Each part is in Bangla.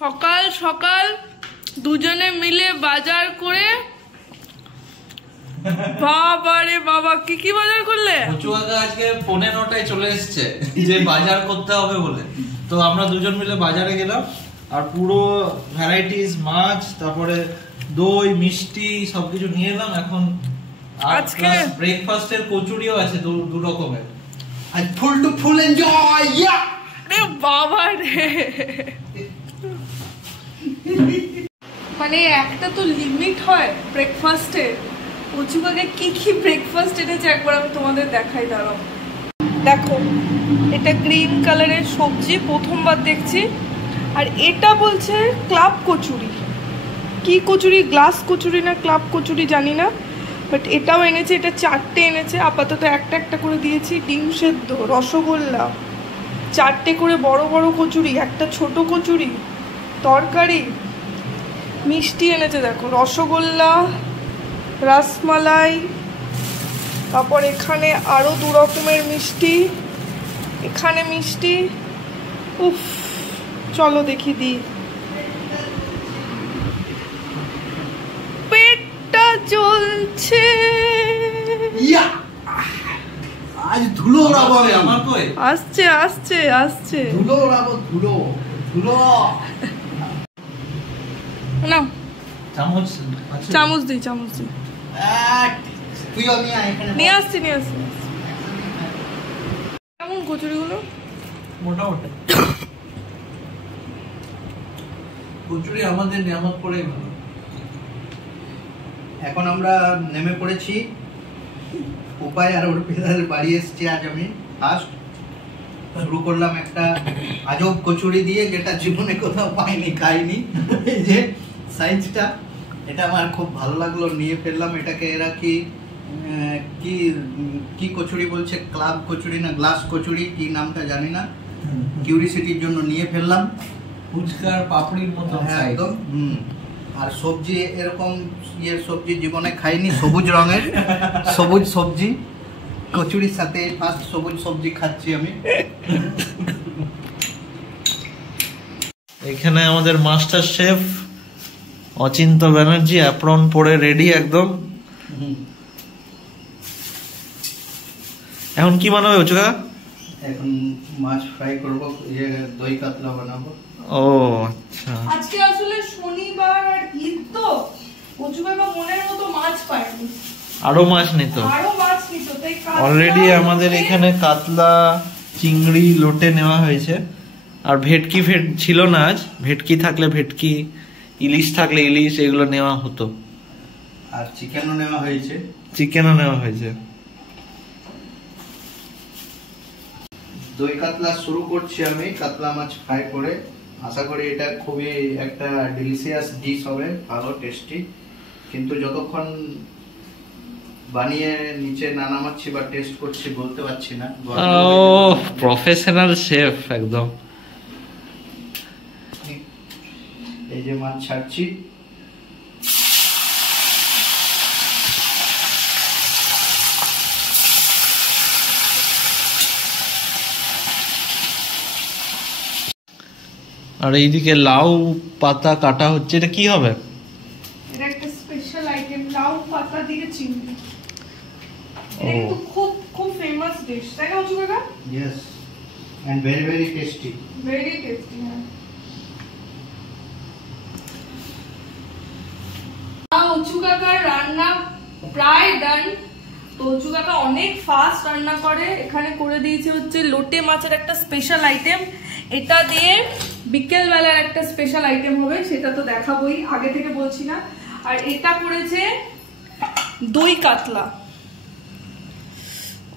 সকাল সকাল দুজনে মিলে বাজার করে বাবা রে বাবা কি কি বাজার করলে? আজকে 9:45 চলে এসেছে যে বাজার করতে হবে বলে, তো আমরা দুজন মিলে বাজারে গেলাম আর পুরো ভ্যারাইটিস মাছ, তারপরে দই মিষ্টি সবকিছু নিয়ে এলাম। এখন আজকে ব্রেকফাস্টের কচুরিও আছে দু রকমের। আজ ফুল টু ফুল এনজয়। রে বাবা রে, মানে একটা তো লিমিট হয় ব্রেকফাস্টে। কচুকাকে কি কি ব্রেকফাস্ট এনেছে একবার আমি তোমাদের দেখাই, দাঁড়াও। দেখো এটা গ্রিন কালারের সবজি, প্রথমবার দেখছি। আর এটা বলছে ক্লাব কচুরি। কি কচুরি, গ্লাস কচুরি না ক্লাব কচুরি জানি না, বাট এটাও এনেছে। এটা 4টে এনেছে, আপাতত একটা একটা করে দিয়েছি। ডিম সেদ্ধ, রসগোল্লা, 4টে করে বড় বড় কচুরি, একটা ছোট কচুরি, তরকারি, মিষ্টি এনেছে। দেখো রসগোল্লা, রসমালাই, তারপর এখানে আরো 2 রকমের মিষ্টি, এখানে মিষ্টি। উফ, চলো দেখি দিই। পেটটা জ্বলছে। আজ ধুলো উড়াবো আমার কই। আসছে আসছে আসছে, ধুলো উড়াবো, ধুলো ধুলো। না চামচ চামচ দিই, চামচ দিই। তুই নিয়ে আসছি নিয়ে আসছি। কেমন কচুরিগুলো? মোটামুটি কচুরি আমাদের নিয়ামত করেই ভালো। এখন আমরা নেমে পড়েছি উপায় আর ওর পিতার বাড়ি এসছি। আজ আমি ফার্স্ট শুরু করলাম একটা আজব কচুরি দিয়ে, যেটা জীবনে কোথাও পাইনি, খাইনি। এই যে সাইজটা, এটা আমার খুব ভালো লাগলো, নিয়ে ফেললাম। এটাকে এরা কি কি কচুরি বলছে, ক্লাব কচুরি না গ্লাস কচুরি, কি নামটা জানি না, কিউরিসিটির জন্য নিয়ে ফেললাম। ফুচকার পাপড়ির মতো একদম। আর সবজি এরকম সবজি জীবনে খাইনি, সবুজ রঙের সবুজ সবজি কচুরির সাথে ফার্স্ট সবুজ সবজি খাচ্ছি আমি। এখানে আমাদের master chef Achintya Banerjee apron পরে রেডি একদম। এখন কি বানাবে ওচুকা? এখন মাছ ফ্রাই করব, দই কাতলা বানাবো। ও আচ্ছা, আজকে আসলে শনিবার আর ঈদ, তো কচুকাকা মনের মতো মাছ পায়নি, আরো মাছ নিত। অলরেডি আমাদের এখানে কাতলা, চিংড়ি, লোটে নেওয়া হয়েছে। আর ভেটকি ছিল না আজ, ভেটকি থাকলে ভেটকি, ইলিশ থাকলে ইলিশ, এগুলো নেওয়া হতো। আর চিকেনও নেওয়া হয়েছে। দই কাতলা শুরু করছি আমি, কাতলা মাছ ফ্রাই করে। আশা করি এটা খুবই একটা ডিলিশিয়াস ডিশ হবে, ভালো টেস্টি। কিন্তু যতক্ষণ বানিয়ে নিচে না নামাচ্ছি বা টেস্ট করছি বলতে পারছি না। প্রফেশনাল শেফ একদম। এই যে মাছ ছাড়ছি। আর এইদিকে লাউ পাতা কাটা হচ্ছে। এটা কি হবে? এটা একটা স্পেশাল আইটেম, লাউ পাতা দিয়ে চিংড়ি। এটা কিন্তু খুব খুব ফেমাস ডিশ, তাই না ওচুকাকা? Yes, and very very tasty. Very tasty. হ্যাঁ, ওচুকাকার রান্না প্রায় ডান। তো ওচুকাকা অনেক ফাস্ট রান্না করে। এখানে করে দিয়েছে হচ্ছে লোটে মাছের একটা স্পেশাল আইটেম। এটা দিয়ে বিকেল বেলার একটা স্পেশাল আইটেম হবে, সেটা তো দেখাবোই, আগে থেকে বলছি না। আর এটা করেছে দই কাতলা,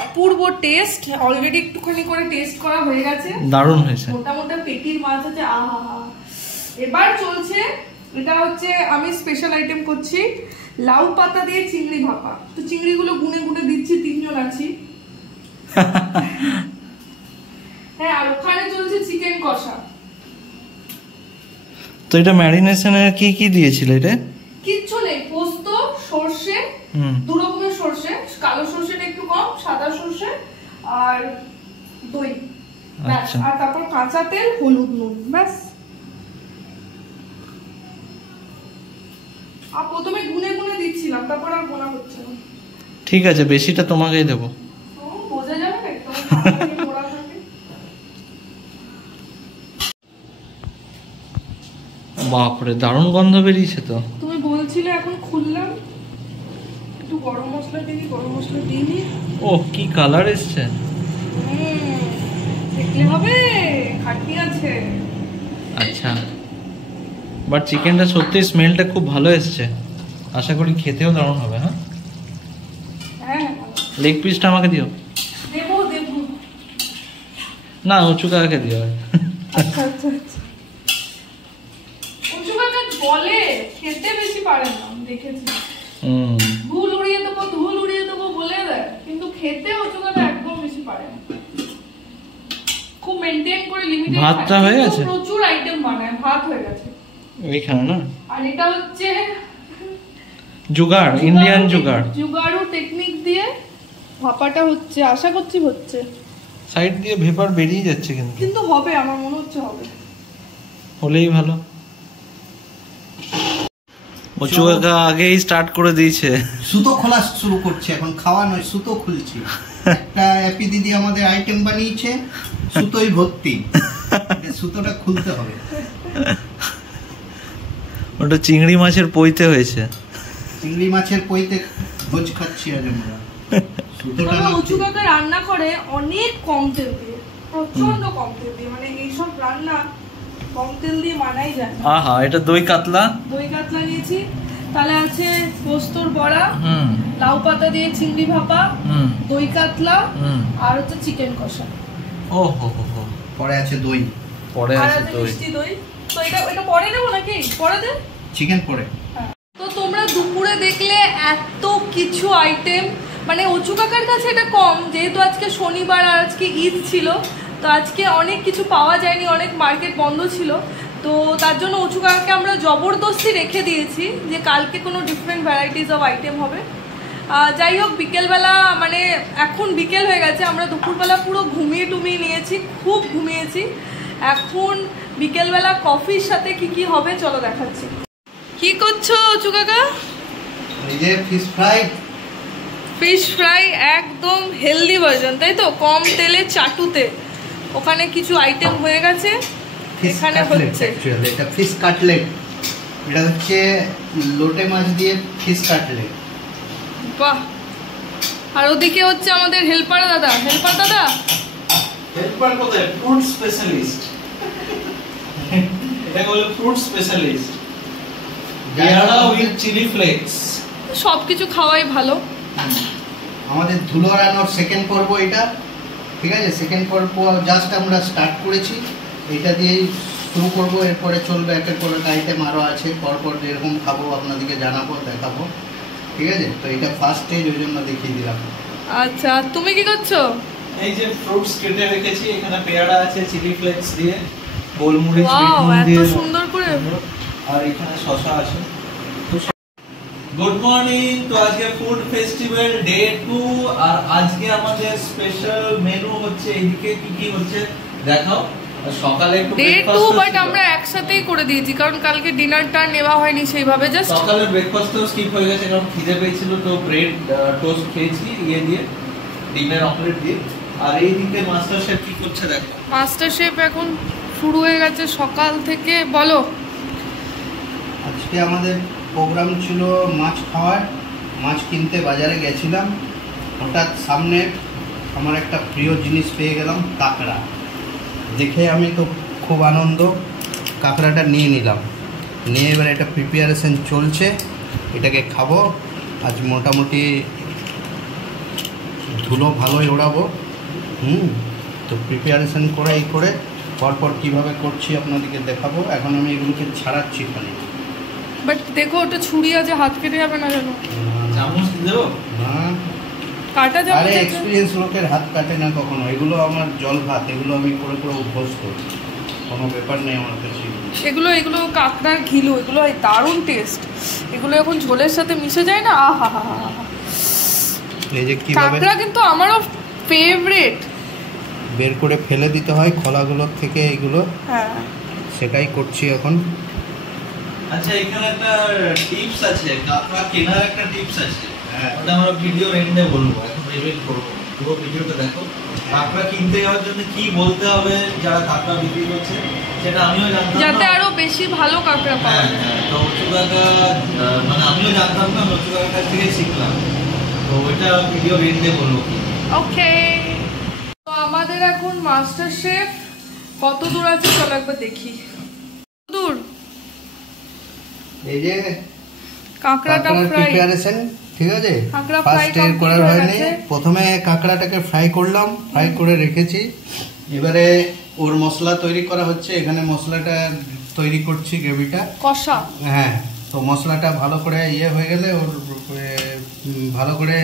অপূর্ব টেস্ট। অলরেডি একটুখানি করে টেস্ট করা হয়ে গেছে, দারুণ হয়েছে। মোটামুটি পেটির মাছ আছে। আহা, এবার চলছে এটা হচ্ছে আমি স্পেশাল আইটেম করছি, লাউ পাতা দিয়ে চিংড়ি ভাপা। তো চিংড়িগুলো গুনে গুনে দিচ্ছি, 3 জন আছি। হ্যাঁ, আর ওখানে চলছে চিকেন কষা। তো এটা ম্যারিনেশনে কি কি দিয়েছিল? এটা কিচ্ছু নেই, পোস্ত, সরষে, 2 রকমের সরষে, কালো সরষেটা একটু কম, সাদা সরষে আর দই, আর তারপর কাঁচা তেল, হলুদ, নুন, ব্যাস। আর প্রথমে গুনে গুনে দিচ্ছিলাম, তারপর আর গোনা হচ্ছে না। ঠিক আছে, বেশিটা তোমাকেই দেবো। বোঝা যাবে না ওরা থাকে। বাপরে দারুণ গন্ধ বেরিয়েছে তো। তুমি বলছিলে এখন খুললাম, একটু গরম মশলা দিই, গরম মশলা দিই। ও কি কালার এসছে, দেখলে হবে, খাটনি আছে। আচ্ছা, বাট চিকেনটা সত্যি স্মেলটা খুব ভালো এসছে, আশা করি খেতেও দারুণ হবে। হ্যাঁ হ্যাঁ, লেগ পিসটা আমাকে দিও। দেবো দেবো না, উঁচু কাকাকে দিও। আচ্ছা আচ্ছা আচ্ছা। উঁচু কাকা বলে খেতে বেশি পারে না, দেখেছি। ধুল উড়িয়ে দেবো বলে দেয়, কিন্তু খেতে উঁচু কাকা একদম বেশি পারে না। খুব মেইনটেইন করে লিমিটেড। ভাতটা হয়ে গেছে, প্রচুর আইটেম বানায়, ভাত হয়ে গেছে এইখানে না। আর এটা হচ্ছে জুগাড়, ইন্ডিয়ান জুগাড়, জুগাড়ু টেকনিক দিয়ে ভাপাটা হচ্ছে, আশা করছি হচ্ছে। সাইড দিয়ে ভেপার বেরিয়ে যাচ্ছে, কিন্তু হবে, আমার মনে হচ্ছে হবে, হলেই ভালো। উঁচু কাকা আগেই স্টার্ট করে দিয়েছে, সুতো খোলা শুরু করছে এখন, খাওয়া নয় সুতো খুলছি। একটা অ্যাপি দিদি আমাদের আইটেম বানিয়েছে, সুতোই ভর্তি, সুতোটা খুলতে হবে। ওটা চিংড়ি মাছের পইতে হয়েছে, চিংড়ি মাছের পইতে ভোজ খাচ্ছি আজ আমরা। সুতোটা উঁচু কাকা রান্না করে অনেক কম তেল দিয়ে, প্রচন্ড কম তেল দিয়ে, মানে এইসব রান্না কম তেল দিয়ে মানাই যায়। আহা, এটা দই কাতলা, দই কাতলা নিয়েছি, তাহলে আছে পোস্তর বড়া, লাউ পাতা দিয়ে চিংড়ি ভাপা, দই কাতলা, আর হচ্ছে চিকেন কষা। ও হো হো হো, পরে আছে দই, পরে আছে দই, মিষ্টি দই। তো এটা পরে নেবো নাকি পরে দে? চিকেন পরে। তো তোমরা দুপুরে দেখলে এত কিছু আইটেম, মানে উঁচু কাকার কাছে এটা কম, যেহেতু আজকে শনিবার আর আজকে ঈদ ছিল, তো আজকে অনেক কিছু পাওয়া যায়নি, অনেক মার্কেট বন্ধ ছিল। তো তার জন্য উঁচু কাকাকে আমরা জবরদস্তি রেখে দিয়েছি যে কালকে কোনো ডিফারেন্ট ভ্যারাইটিস অফ আইটেম হবে। যাই হোক, বিকেলবেলা, মানে এখন বিকেল হয়ে গেছে, আমরা দুপুরবেলা পুরো ঘুমিয়ে টুমিয়ে নিয়েছি, খুব ঘুমিয়েছি। এখন বিকেলবেলা কফির সাথে কি কি হবে চলো দেখাচ্ছি। কি করছো উঁচু কাকা? এই যে ফিশ ফ্রাই। ফিশ ফ্রাই একদম হেলদি ভার্জন, তাই তো? কম তেলে চাটুতে। ওখানে কিছু আইটেম হয়ে গেছে, এখানে হচ্ছে এটা ফিশ কাটলেট। এটা হচ্ছে লোটে মাছ দিয়ে ফিশ কাটলেট। বাহ। আর ওদিকে হচ্ছে আমাদের হেল্পার দাদা। হেল্পার কোথায়? ফ্রুট স্পেশালিস্ট, এটা বলে ফ্রুট স্পেশালিস্ট। পেয়ারা উইথ চিলি ফ্লেক্স, সবকিছু খাওয়াই ভালো। আমাদের ধুলো রান্নার সেকেন্ড পর্ব এটা, ঠিক আছে? সেকেন্ড পর্ব জাস্ট আমরা স্টার্ট করেছি, এটা দিয়েই শুরু করব। এরপরে চলবে একের পর এক আইটেম, আরও আছে, পরপর যেরকম খাবো আপনাদেরকে জানাবো, দেখাবো, ঠিক আছে? তো এটা ফার্স্ট স্টেজ, ওই জন্য দেখিয়ে দিলাম। আচ্ছা, তুমি কি করছো? এই যে ফ্রুটস কেটে রেখেছি, এখানে পেয়ারা আছে চিলি ফ্লেক্স দিয়ে, গোলমরিচ ওয়াও, বিট নুন দিয়ে, এত সুন্দর করে। আর এখানে শসা আছে। Good morning. তো আজকে ফুড ফেস্টিভ্যাল ডে 2, আর আজকে আমাদের স্পেশাল মেনু হচ্ছে, এদিকে কি কি হচ্ছে দেখাও। সকালে একটু ডে 2, বাট আমরা একসাথেই করে দিয়েছি কারণ কালকে ডিনারটা নেওয়া হয়নি সেইভাবে। জাস্ট সকালে ব্রেকফাস্টও স্কিপ হয়ে গেছে কারণ খিদে পেয়েছিল, তো ব্রেড টোস্ট খেয়েছি ইয়ে দিয়ে, ডিমের অমলেট দিয়ে। আর এইদিকে মাস্টার শেফ কি করছে দেখো। মাস্টার শেফ এখন শুরু হয়ে গেছে সকাল থেকে। বলো। আজকে আমাদের প্রোগ্রাম ছিল মাছ খাওয়ার। মাছ কিনতে বাজারে গেছিলাম, হঠাৎ সামনে আমার একটা প্রিয় জিনিস পেয়ে গেলাম, কাঁকড়া। দেখে আমি তো খুব আনন্দ, কাঁকড়াটা নিয়ে নিলাম। নিয়ে এবার এটা প্রিপারেশন চলছে, এটাকে খাবো। আজ মোটামুটি ধুলো ভালোই ওড়াবো। তো প্রিপারেশন করে এই করে পরপর কীভাবে করছি আপনাদেরকে দেখাবো। এখন আমি এগুলোকে ছাড়াচ্ছি খালি। বাট দেখো, ওটা ছুরি আছে, হাত কেটে যাবে না যেন। চামচ দেবো না, কাটা যাবে। আরে এক্সপিরিয়েন্স লোকের হাত কাটে না কখনো। এগুলো আমার জল ভাত, এগুলো আমি করে করে অভ্যস্ত, কোনো ব্যাপার নেই আমার কাছে। এগুলো কাঁকড়ার ঘিলু, এগুলো দারুণ টেস্ট। এগুলো এখন ঝোলের সাথে মিশে যায় না, আহা হা হা। এই যে কিভাবে কাঁকড়া কিন্তু আমারও ফেভারিট। বের করে ফেলে দিতে হয় খোলাগুলোর থেকে এগুলো, হ্যাঁ সেটাই করছি এখন। আচ্ছা এখানে একটা টিপস আছে, কাঁকড়া কেনার একটা টিপস আছে, ওটা আমরা ভিডিও এন্ডে বলবো, এখন রিভিল করবো, পুরো ভিডিওটা দেখো। কাঁকড়া কিনতে যাওয়ার জন্য কি বলতে হবে যারা কাঁকড়া বিক্রি করছে, সেটা আমিও জানতাম না, যাতে আরো বেশি ভালো কাঁকড়া পাওয়া যায়। তো নচু কাকা মানে আমিও জানতাম না, নচু কাকার কাছ থেকে শিখলাম, তো ওইটা ভিডিও এন্ডে বলবো। ওকে, তো আমাদের এখন মাস্টার শেফ কত দূর আছে চলো একবার দেখি। দূর এই যে কাঁকড়াটা ফ্রাই প্রিপারেশন, ঠিক আছে, কাঁকড়া ফার্স্ট ফ্রাই এর করার হয়নি, প্রথমে কাঁকড়াটাকে ফ্রাই করলাম, ফ্রাই করে রেখেছি। এবারে ওর মশলা তৈরি করা হচ্ছে, এখানে মশলাটা তৈরি করছি, গ্রেভিটা কষা। হ্যাঁ, তো মশলাটা ভালো করে ইয়ে হয়ে গেলে, ওর ভালো করে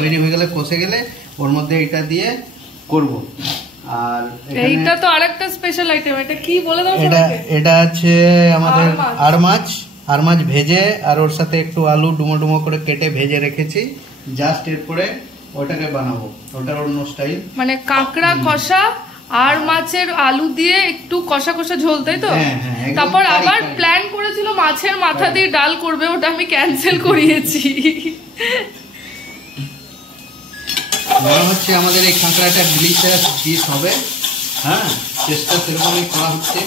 তৈরি হয়ে গেলে, কষে গেলে ওর মধ্যে এটা দিয়ে করব। আর এইটা তো আরেকটা স্পেশাল আইটেম, এটা কি বলে দাও? এটা আছে আমাদের আর মাছ ভেজে, আর ওর সাথে একটু আলু ডুমো ডুমো করে কেটে ভেজে রেখেছি, জাস্ট এরপরে ওটাকে বানাবো, ওটার অন্য স্টাইল। মানে কাঁকড়া কষা আর মাছের আলু দিয়ে একটু কষা কষা ঝোল, তাই তো? তারপর আবার প্ল্যান করেছিল মাছের মাথা দিয়ে ডাল করবে, ওটা আমি ক্যান্সেল করিয়েছি। মনে হচ্ছে আমাদের এই কাঁকড়াটা ডিলিশিয়াস ডিশ হবে। হ্যাঁ, চেষ্টা সেরকমই করা হচ্ছে,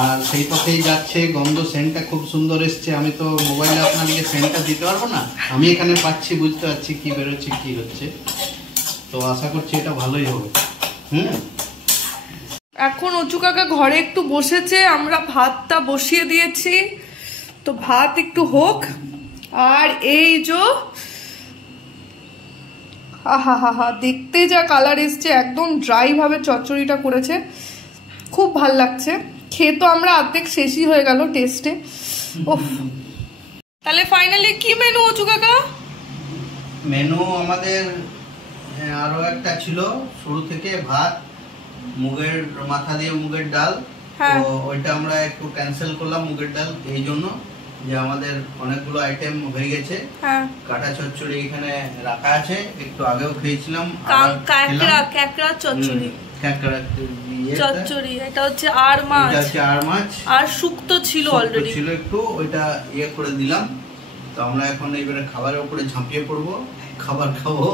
আর সেই পথেই যাচ্ছে। গন্ধ সেন্টটা খুব সুন্দর এসছে। আমি তো মোবাইলে আপনাদেরকে সেন্টটা দিতে পারবো না, আমি এখানে পাচ্ছি, বুঝতে পারছি কি বেরোচ্ছে কি হচ্ছে, তো আশা করছি এটা ভালোই হবে। এখন অচু কাকা ঘরে একটু বসেছে, আমরা ভাতটা বসিয়ে দিয়েছি, তো ভাত একটু হোক। আর এই যে আহা দেখতে যা কালার এসছে, একদম ড্রাই ভাবে চচ্চড়িটা করেছে, খুব ভাল লাগছে। খেয়ে তো আমরা অর্ধেক শেষই হয়ে গেল টেস্টে। ওহ, তাহলে ফাইনালি কি মেনু অচু কাকা? মেনু আমাদের আরো একটা ছিল শুরু থেকে, ভাত, মুগের মাথা দিয়ে মুগের ডাল, তো ওইটা আমরা একটু ক্যান্সেল করলাম মুগের ডাল, এই জন্য যে আমাদের অনেকগুলো আইটেম হয়ে গেছে। কাটা চচ্চড়ি এখানে রাখা আছে, একটু আগেও খেয়েছিলাম। কাঁকড়া চচ্চড়ি, চচ্চড়ি, এটা হচ্ছে আর মাছ, আর শুক্তো ছিল অলরেডি, ছিল একটু, ওইটা ইয়ে করে দিলাম। তো আমরা এখন এবারে খাবারের উপরে ঝাঁপিয়ে পড়বো, খাবার খাবো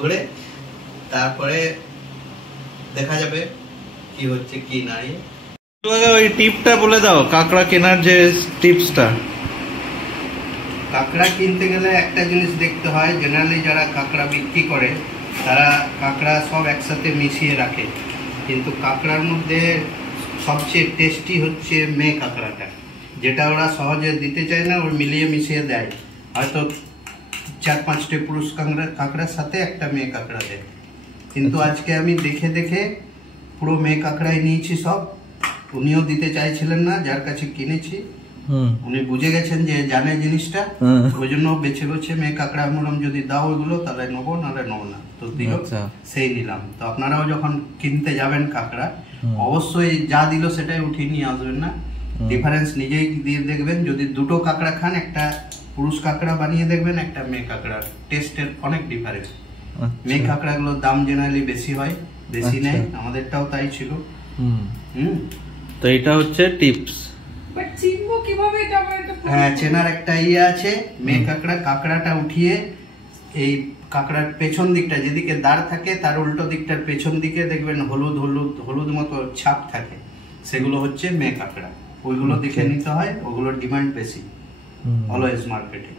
করে, তারপরে দেখা যাবে কি হচ্ছে কি নাই। ওই টিপটা বলে দাও, কাঁকড়া কেনার যে টিপসটা। কাঁকড়া কিনতে গেলে একটা জিনিস দেখতে হয়, জেনারেলি যারা কাঁকড়া বিক্রি করে তারা কাঁকড়া সব একসাথে মিশিয়ে রাখে, কিন্তু কাঁকড়ার মধ্যে সবচেয়ে টেস্টি হচ্ছে মেয়ে কাঁকড়াটা, যেটা ওরা সহজে দিতে চায় না, ওর মিলিয়ে মিশিয়ে দেয়। হয়তো 4-5টে পুরুষ কাঁকড়ার সাথে একটা মেয়ে কাঁকড়া দেয়, কিন্তু আজকে আমি দেখে দেখে পুরো মেয়ে কাঁকড়াই নিয়েছি সব। উনিও দিতে চাইছিলেন না, যার কাছে কিনেছি উনি বুঝে গেছেন যে জানে জিনিসটা, ওই জন্য বেছে বেছে মেয়ে কাঁকড়া বললাম যদি দাও ওইগুলো তাহলে নেবো, নাহলে নেবো না, তো দিল, সেই নিলাম। তো আপনারাও যখন কিনতে যাবেন কাঁকড়া, অবশ্যই যা দিল সেটাই উঠিয়ে নিয়ে আসবেন না, ডিফারেন্স নিজেই দিয়ে দেখবেন। যদি দুটো কাঁকড়া খান, একটা পুরুষ কাঁকড়া বানিয়ে দেখবেন, একটা মেয়ে কাঁকড়ার টেস্টের অনেক ডিফারেন্স। মেয়ে কাঁকড়াগুলোর দাম জেনারেলি বেশি হয়, বেশি নেয়, আমাদেরটাও তাই ছিল। তো এটা হচ্ছে টিপস। হ্যাঁ, চেনার একটা ইয়ে আছে। মেয়ে কাঁকড়াটা উঠিয়ে এই কাঁকড়ার পেছন দিকটা, যেদিকে দাঁড় থাকে তার উল্টো দিকটার পেছন দিকে দেখবেন হলুদ হলুদ হলুদ মতো ছাপ থাকে, সেগুলো হচ্ছে মেয়ে কাঁকড়া। ওইগুলো দেখে নিতে হয়, ওগুলোর ডিমান্ড বেশি অলওয়েজ মার্কেটে।